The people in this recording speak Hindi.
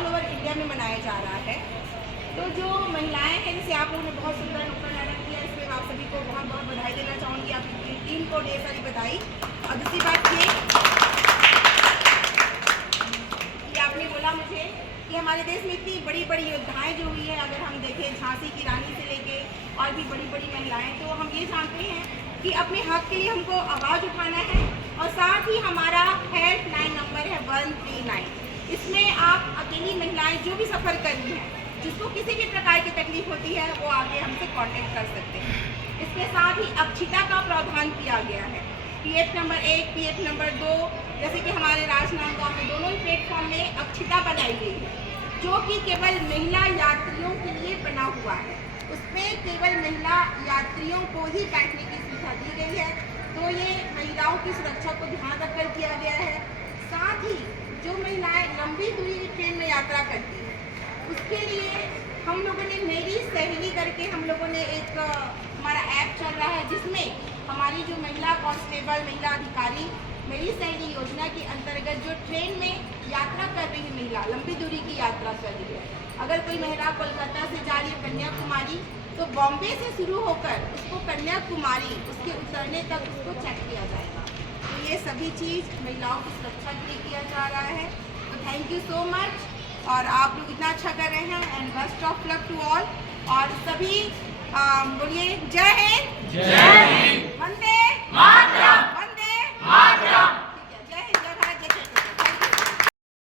ऑल ओवर इंडिया में मनाया जा रहा है। तो जो महिलाएं हैं, जैसे आप लोगों ने बहुत सुंदर नुक्कड़ नाटक किया, इसमें आप सभी को बहुत बहुत बधाई देना चाहूँगी, आपकी टीम को ढेर सारी बधाई। और दूसरी बात ये कि आपने बोला मुझे कि हमारे देश में इतनी बड़ी बड़ी योद्धाएं जो हुई है, अगर हम देखें झांसी की रानी से लेके और भी बड़ी बड़ी महिलाएं, तो हम ये जानते हैं कि अपने हक के लिए हमको आवाज़ उठाना है। और साथ ही हमारा हेल्पलाइन नंबर है 139। इसमें आप अकेली महिलाएं जो भी सफ़र कर रही हैं, जिसको किसी भी प्रकार की तकलीफ होती है, वो आगे हमसे कांटेक्ट कर सकते हैं। इसके साथ ही अक्षिता का प्रावधान किया गया है। PF नंबर 1, PF नंबर 2, जैसे कि हमारे राजनांदगांव में दोनों ही प्लेटफॉर्म में अक्षिता बनाई गई है, जो कि केवल महिला यात्रियों के लिए बना हुआ है। उसमें केवल महिला यात्रियों को ही बैठने की सुविधा दी गई है। तो ये महिलाओं की सुरक्षा को ध्यान रखकर किया गया है। साथ ही जो महिलाएं लंबी दूरी की ट्रेन में यात्रा करती हैं, उसके लिए हम लोगों ने मेरी सहेली करके हम लोगों ने एक हमारा ऐप चल रहा है, जिसमें हमारी जो महिला कांस्टेबल, महिला अधिकारी मेरी सहेली योजना के अंतर्गत जो ट्रेन में यात्रा कर रही है, महिला लंबी दूरी की यात्रा कर रही है, अगर कोई महिला कोलकाता से जा रही है कन्याकुमारी, तो बॉम्बे से शुरू होकर उसको कन्याकुमारी उसके उतरने तक उसको चेक किया जाएगा। तो ये सभी चीज़ महिलाओं की सुरक्षा के लिए किया जा रहा है। तो थैंक यू सो मच, और आप लोग इतना अच्छा कर रहे हैं, and best of luck to all. और सभी बोलिए जय हिंद, जय हिंद, वंदे मातरम।